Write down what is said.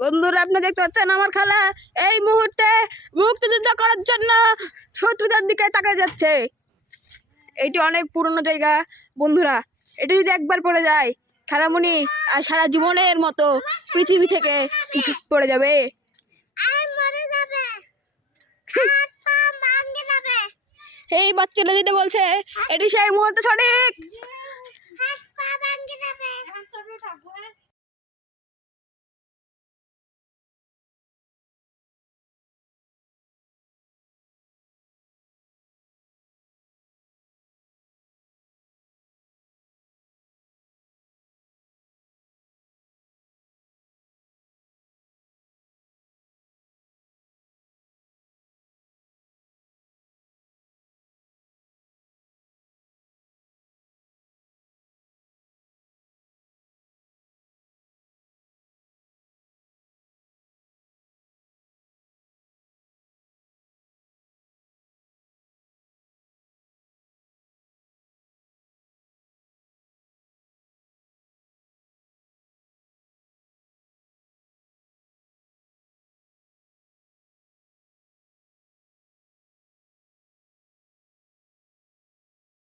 বন্ধুরা, আপনি দেখতে পাচ্ছেন আমার খালা এই মুহূর্তে মুক্তিযুদ্ধ করার জন্য শত্রুদের দিকে তাকিয়ে যাচ্ছে। এটি অনেক পুরনো জায়গা বন্ধুরা, এটি যদি একবার পড়ে যায় খালামণি আর সারা জীবনের মতো পৃথিবী থেকে পড়ে যাবে। এই বাচ্চারা যেটা বলছে এটি সেই মুহূর্তে সঠিক।